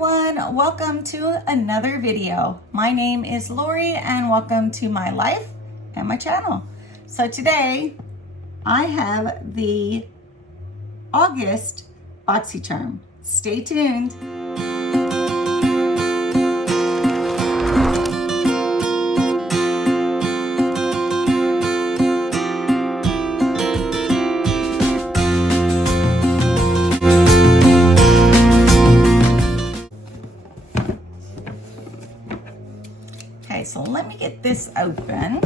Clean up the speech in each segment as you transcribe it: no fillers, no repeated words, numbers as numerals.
everyone, welcome to another video. My name is Lori and welcome to my life and my channel. So today I have the August BoxyCharm. Stay tuned. Okay, so let me get this open.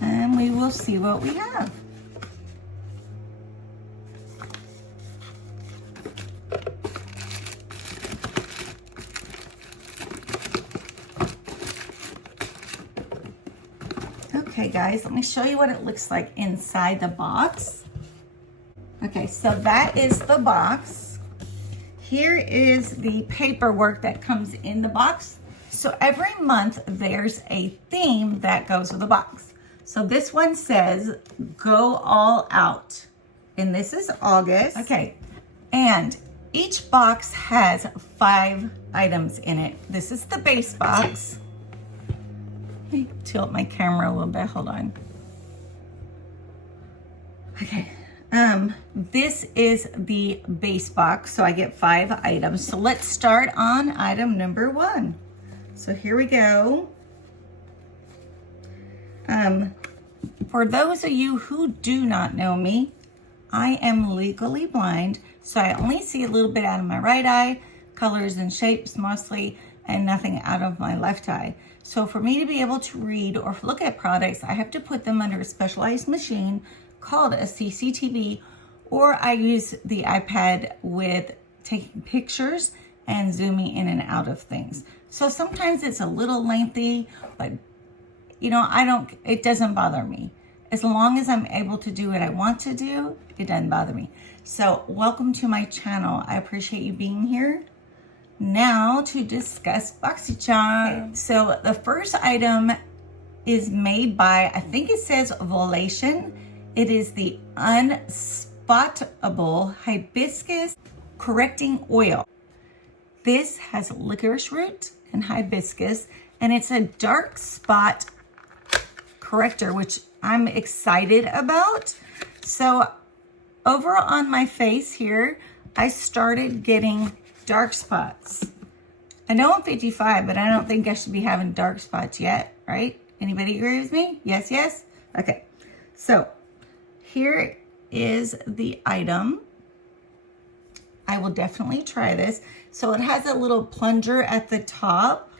And we will see what we have. Okay guys, let me show you what it looks like inside the box. Okay, so that is the box. Here is the paperwork that comes in the box. So every month there's a theme that goes with the box. So this one says, go all out. And this is August. Okay, and each box has 5 items in it. This is the base box. Let me tilt my camera a little bit, hold on. Okay. This is the base box, so I get 5 items. So let's start on item number 1. So here we go. For those of you who do not know me, I am legally blind, so I only see a little bit out of my right eye, colors and shapes mostly, and nothing out of my left eye. So for me to be able to read or look at products, I have to put them under a specialized machine called a CCTV, or I use the iPad with taking pictures and zooming in and out of things. So sometimes it's a little lengthy, but you know, it doesn't bother me. As long as I'm able to do what I want to do, it doesn't bother me. So welcome to my channel. I appreciate you being here. Now to discuss BoxyCharm. So the first item is made by, I think it says Volation. It is the Unspottable Hibiscus Correcting Oil. This has licorice root and hibiscus, and it's a dark spot corrector, which I'm excited about. So over on my face here, I started getting dark spots. I know I'm 55, but I don't think I should be having dark spots yet, right? Anybody agree with me? Yes, yes? Okay, so here is the item. I will definitely try this. So it has a little plunger at the top.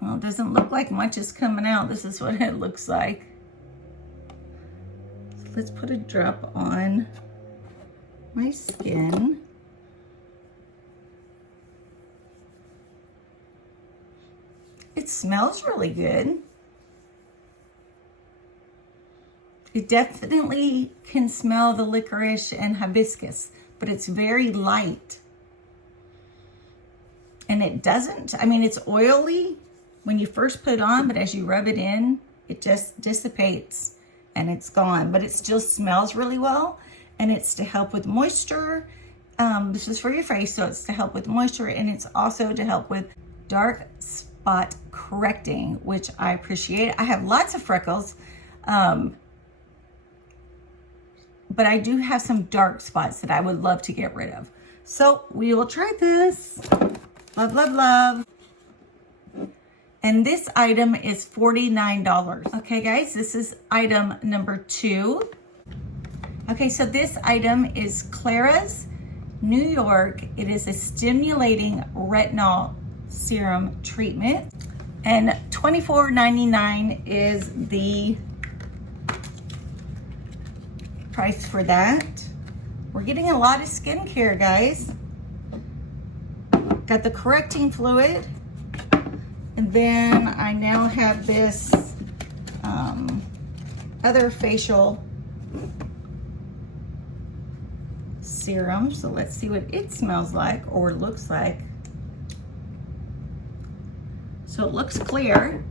Well, it doesn't look like much is coming out. This is what it looks like. So let's put a drop on my skin. It smells really good. It definitely can smell the licorice and hibiscus, but it's very light. And it doesn't, I mean, it's oily when you first put it on, but as you rub it in, it just dissipates and it's gone, but it still smells really well. And it's to help with moisture. This is for your face, so it's to help with moisture, and it's also to help with dark spot correcting, which I appreciate. I have lots of freckles, but I do have some dark spots that I would love to get rid of. So we will try this. Love, love, love. And this item is $49. Okay, guys, this is item number 2. Okay, so this item is Klairs New York. It is a stimulating retinol serum treatment. And $24.99 is the price for that. We're getting a lot of skincare, guys. Got the correcting fluid. And then I now have this other facial serum. So let's see what it smells like or looks like. So it looks clear.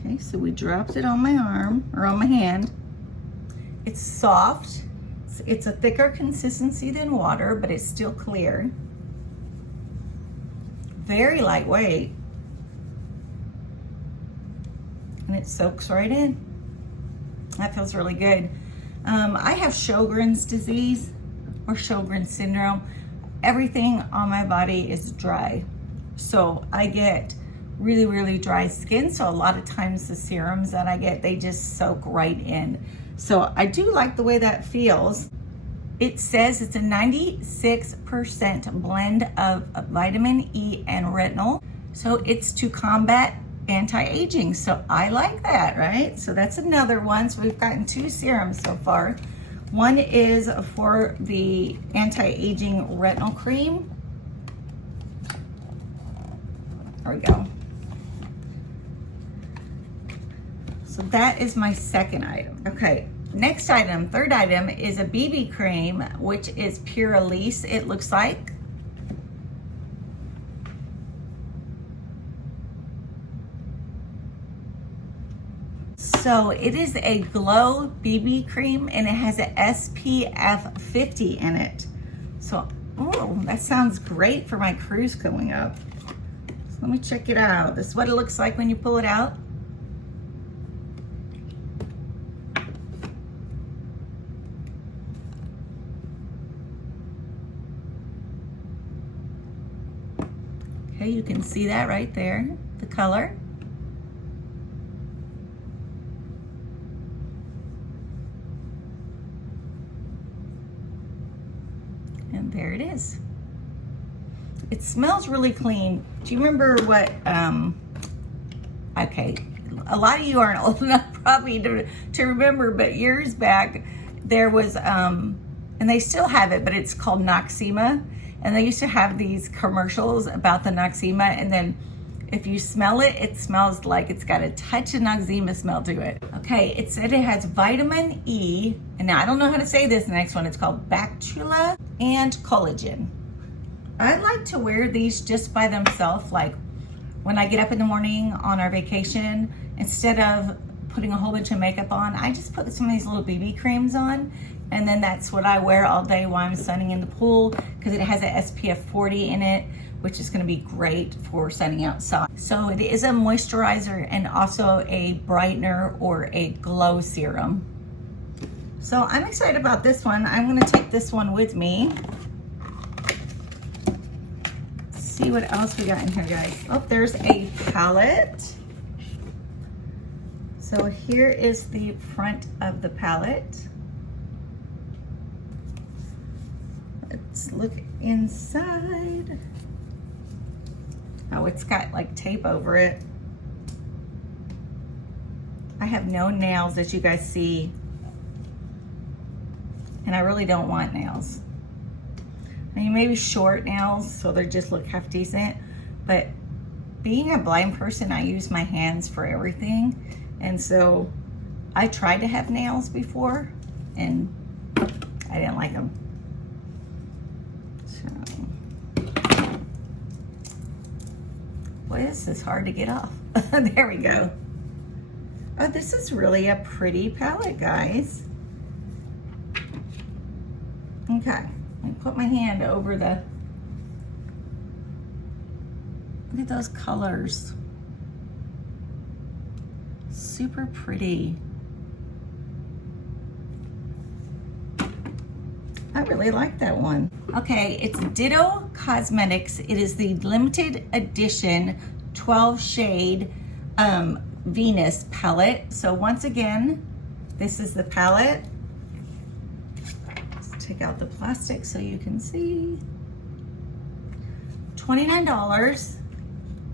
Okay, so we dropped it on my arm or on my hand. It's soft. It's a thicker consistency than water, but it's still clear. Very lightweight. And it soaks right in. That feels really good. I have Sjogren's disease or Sjogren's syndrome. Everything on my body is dry. So I get really, really dry skin. So a lot of times the serums that I get, they just soak right in. So I do like the way that feels. It says it's a 96% blend of vitamin E and retinol. So it's to combat anti-aging. So I like that, right? So that's another one. So we've gotten 2 serums so far. One is for the anti-aging retinol cream. There we go. So that is my second item. Okay, next item, third item is a BB cream, which is Pure Elise, it looks like. So it is a Glow BB cream and it has a SPF 50 in it. So, oh, that sounds great for my cruise coming up. So let me check it out. This is what it looks like when you pull it out. Okay, you can see that right there, the color. And there it is. It smells really clean. Do you remember what, okay, a lot of you aren't old enough probably to remember, but years back there was, and they still have it, but it's called Noxzema. And they used to have these commercials about the Noxzema, and then if you smell it, it smells like it's got a touch of Noxzema smell to it. Okay, it said it has vitamin E, and now I don't know how to say this next one. It's called Bactula and collagen. I like to wear these just by themselves, like when I get up in the morning on our vacation, instead of putting a whole bunch of makeup on, I just put some of these little BB creams on, and then that's what I wear all day while I'm sunning in the pool, because it has a SPF 40 in it, which is going to be great for sunning outside. So it is a moisturizer and also a brightener or a glow serum. So I'm excited about this one. I'm going to take this one with me. Let's see what else we got in here, guys. Oh, there's a palette. So here is the front of the palette. Let's look inside. Oh, it's got like tape over it. I have no nails, as you guys see. And I really don't want nails. I mean, maybe short nails, so they just look half decent. But being a blind person, I use my hands for everything. And so I tried to have nails before, and I didn't like them. Boy, this is hard to get off. There we go. Oh, this is really a pretty palette, guys. Okay, I put my hand over the, look at those colors. Super pretty. I really like that one. Okay, it's Ditto Cosmetics. It is the limited edition 12 shade Venus palette. So once again, this is the palette. Let's take out the plastic so you can see. $29.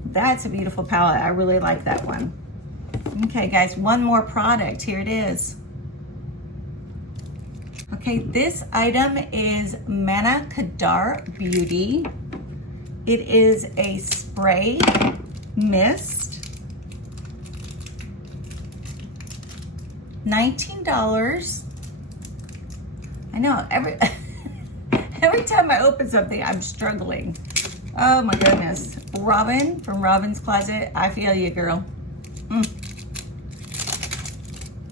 That's a beautiful palette. I really like that one. Okay, guys, one more product. Here it is. Okay, this item is Manna Kadar Beauty. It is a spray mist. $19. I know, every time I open something, I'm struggling. Oh my goodness. Robin from Robin's Closet, I feel you, girl.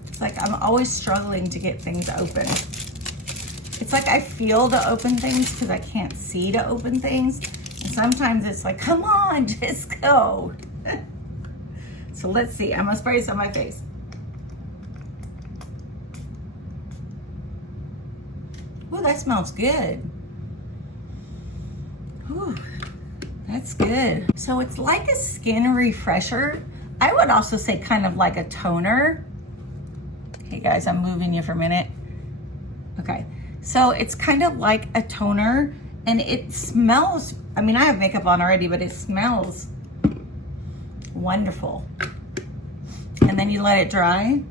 It's like I'm always struggling to get things open. It's like I feel to open things because I can't see to open things. And sometimes it's like, come on, just go. So let's see. I'm gonna spray this on my face. Oh, that smells good. Ooh, that's good. So it's like a skin refresher. I would also say kind of like a toner. Okay, guys, I'm moving you for a minute. Okay, so it's kind of like a toner, and it smells, I mean, I have makeup on already, but it smells wonderful. And then you let it dry,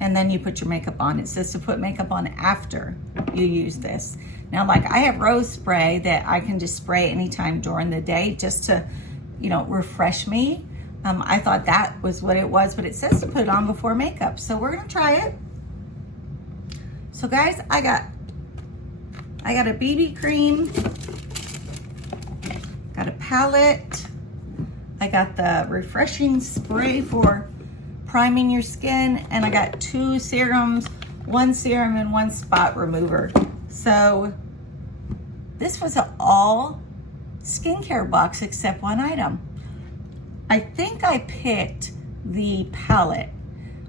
and then you put your makeup on. It says to put makeup on after you use this. Now, like, I have rose spray that I can just spray anytime during the day just to, you know, refresh me. I thought that was what it was, but it says to put it on before makeup. So we're gonna try it. So guys, I got a BB cream, got a palette, I got the refreshing spray for priming your skin, and I got 2 serums, 1 serum and 1 spot remover. So this was an all skincare box except one item. I think I picked the palette.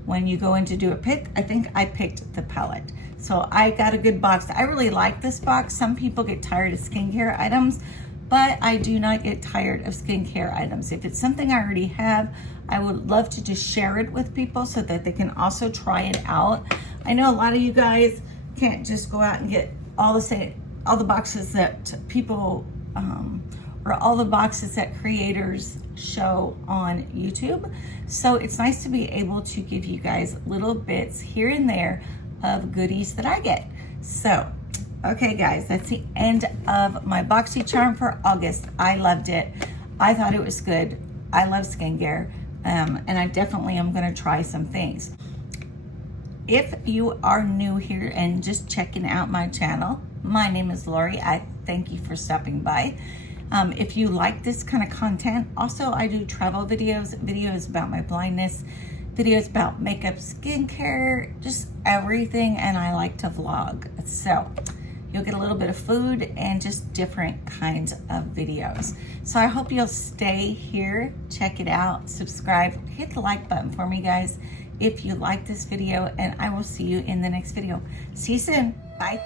When you go in to do a pick, I think I picked the palette. So I got a good box. I really like this box. Some people get tired of skincare items, but I do not get tired of skincare items. If it's something I already have, I would love to just share it with people so that they can also try it out. I know a lot of you guys can't just go out and get all the boxes that people, or all the boxes that creators show on YouTube. So it's nice to be able to give you guys little bits here and there of goodies that I get. So, okay guys, that's the end of my BoxyCharm for August. I loved it. I thought it was good. I love skincare, and I definitely am gonna try some things. If you are new here and just checking out my channel, my name is Lori. I thank you for stopping by. If you like this kind of content, also I do travel videos about my blindness, videos about makeup, skincare, just everything, and I like to vlog. So you'll get a little bit of food and just different kinds of videos. So I hope you'll stay here, check it out, subscribe, hit the like button for me, guys, if you like this video, and I will see you in the next video. See you soon. Bye.